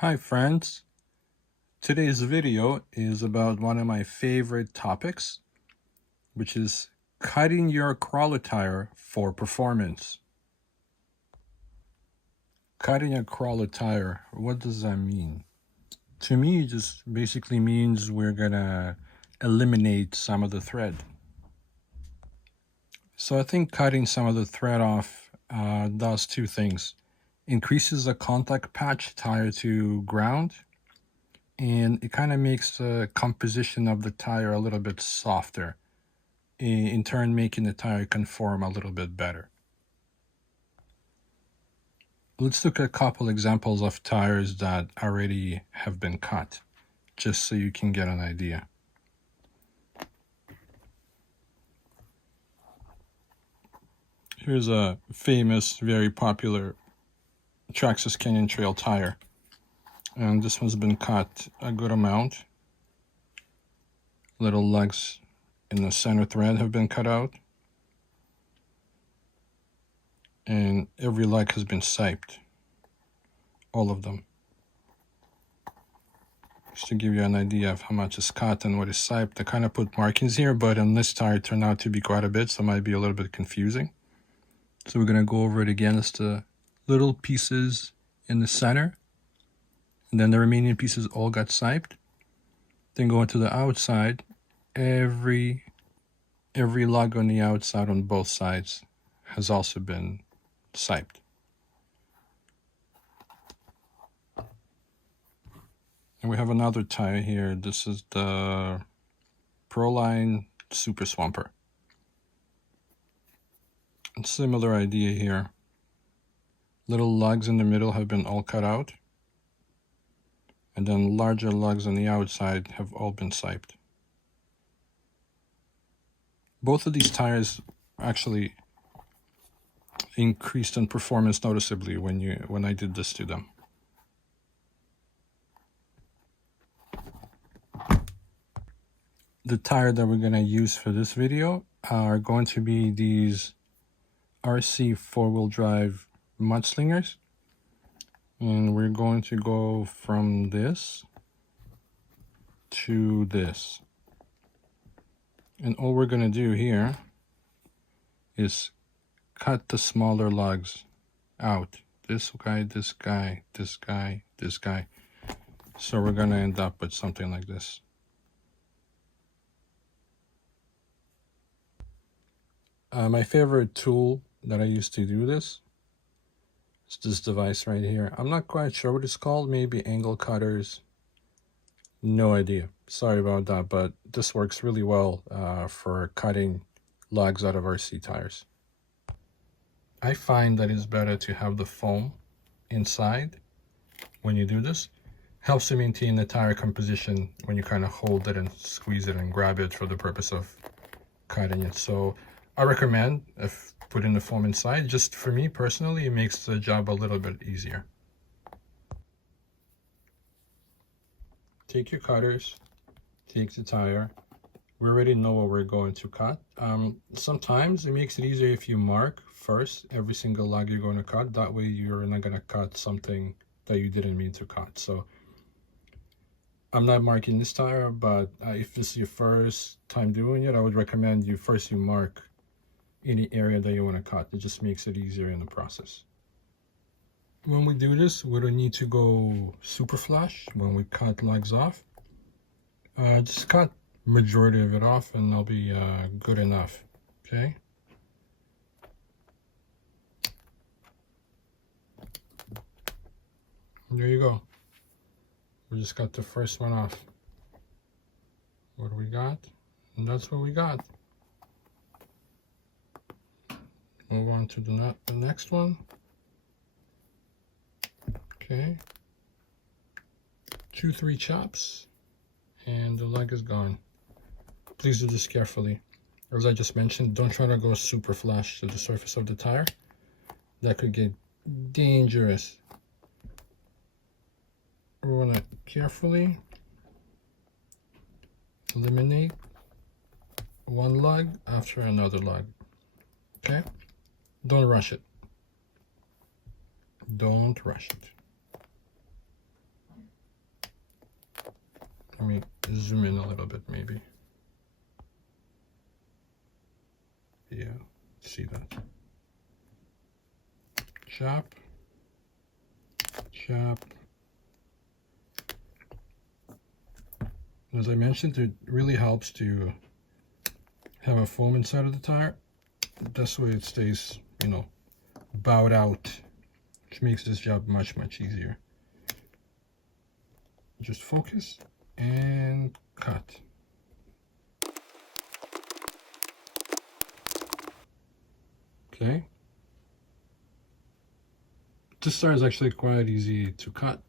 Hi friends, today's video is about one of my favorite topics, which is cutting your crawler tire for performance. Cutting a crawler tire, what does that mean? To me, it just basically means we're gonna eliminate some of the thread. So I think cutting some of the thread off does two things. Increases the contact patch tire to ground, and it kind of makes the composition of the tire a little bit softer, in turn making the tire conform a little bit better. Let's look at a couple examples of tires that already have been cut, just so you can get an idea. Here's a famous, very popular Traxxas Canyon Trail tire, and this one's been cut a good amount. Little lugs in the center thread have been cut out, and every lug has been siped, all of them. Just to give you an idea of how much is cut and what is siped. I kind of put markings here, but on this tire it turned out to be quite a bit, so it might be a little bit confusing. So we're going to go over it again. It's the little pieces in the center, and then the remaining pieces all got siped. Then going to the outside, every lug on the outside on both sides has also been siped. And we have another tire here. This is the Proline Super Swamper. And similar idea here. Little lugs in the middle have been all cut out, and then larger lugs on the outside have all been siped. Both of these tires actually increased in performance noticeably when I did this to them. The tire that we're going to use for this video are going to be these RC four-wheel drive mudslingers, and we're going to go from this to this, and all we're going to do here is cut the smaller lugs out. This guy, this guy, this guy, this guy. So we're going to end up with something like this. My favorite tool that I use to do this is this device right here. I'm not quite sure what it's called, maybe angle cutters. No idea. Sorry about that, but this works really well for cutting lugs out of RC tires. I find that it's better to have the foam inside when you do this. Helps to maintain the tire composition when you kind of hold it and squeeze it and grab it for the purpose of cutting it. So I recommend if putting the foam inside. Just for me personally, it makes the job a little bit easier. Take your cutters, take the tire. We already know what we're going to cut. Sometimes it makes it easier if you mark first every single lug you're going to cut. That way you're not going to cut something that you didn't mean to cut. So I'm not marking this tire, but if this is your first time doing it, I would recommend you mark any area that you want to cut. It just makes it easier in the process. When we do this, we don't need to go super flush when we cut lugs off. Just cut majority of it off and they'll be good enough. Okay. And there you go. We just got the first one off. What do we got? And that's what we got. Move on to the next one. Okay. 2-3 chops and the leg is gone. Please do this carefully. As I just mentioned, don't try to go super flush to the surface of the tire. That could get dangerous. We want to carefully eliminate one lug after another lug. Okay? Don't rush it. Don't rush it. Let me zoom in a little bit, maybe. Yeah, see that. Chop, chop. As I mentioned, it really helps to have a foam inside of the tire. This way it stays, you know, bowed out, which makes this job much easier. Just focus and cut. Okay. This tire is actually quite easy to cut.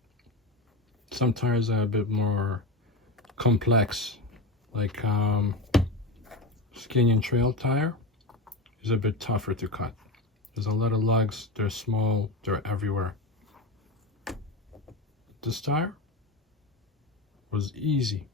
Some tires are a bit more complex, like Canyon Trail tire is a bit tougher to cut. There's a lot of lugs, they're small, they're everywhere. This tire was easy.